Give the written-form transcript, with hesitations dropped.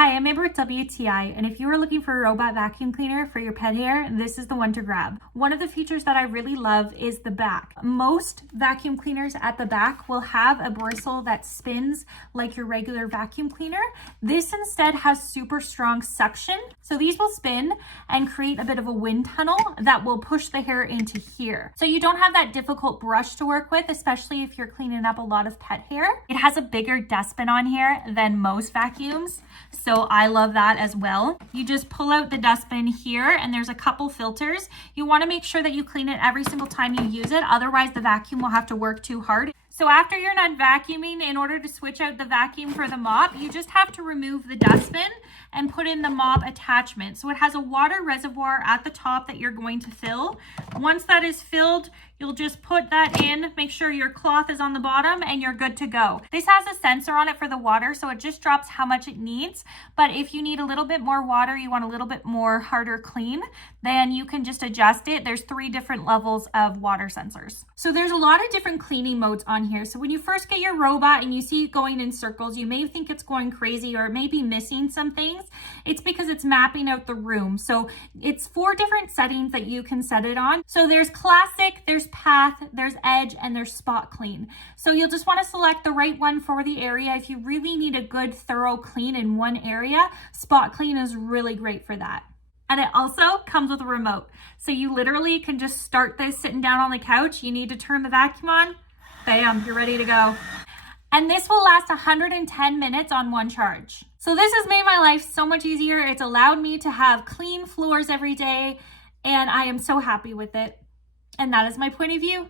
Hi, I'm Amber with WTI, and if you are looking for a robot vacuum cleaner for your pet hair, this is the one to grab. One of the features that I really love is the back. Most vacuum cleaners at the back will have a bristle that spins like your regular vacuum cleaner. This instead has super strong suction, so these will spin and create a bit of a wind tunnel that will push the hair into here. So you don't have that difficult brush to work with, especially if you're cleaning up a lot of pet hair. It has a bigger dustbin on here than most vacuums, so I love that as well. You just pull out the dustbin here and there's a couple filters. You want to make sure that you clean it every single time you use it, otherwise the vacuum will have to work too hard. So after you're done vacuuming, in order to switch out the vacuum for the mop, you just have to remove the dustbin and put in the mop attachment. So it has a water reservoir at the top that you're going to fill. Once that is filled, you'll just put that in, make sure your cloth is on the bottom, and you're good to go. This has a sensor on it for the water, so it just drops how much it needs. But if you need a little bit more water, you want a little bit more harder clean, then you can just adjust it. There's 3 different levels of water sensors. So there's a lot of different cleaning modes on here. So when you first get your robot and you see it going in circles, you may think it's going crazy or it may be missing some things. It's because it's mapping out the room. So it's 4 different settings that you can set it on. So there's classic, there's path, there's edge, and there's spot clean. So you'll just want to select the right one for the area. If you really need a good thorough clean in one area, spot clean is really great for that. And it also comes with a remote. So you literally can just start this sitting down on the couch. You need to turn the vacuum on, bam, you're ready to go. And this will last 110 minutes on one charge. So this has made my life so much easier. It's allowed me to have clean floors every day, and I am so happy with it. And that is my point of view.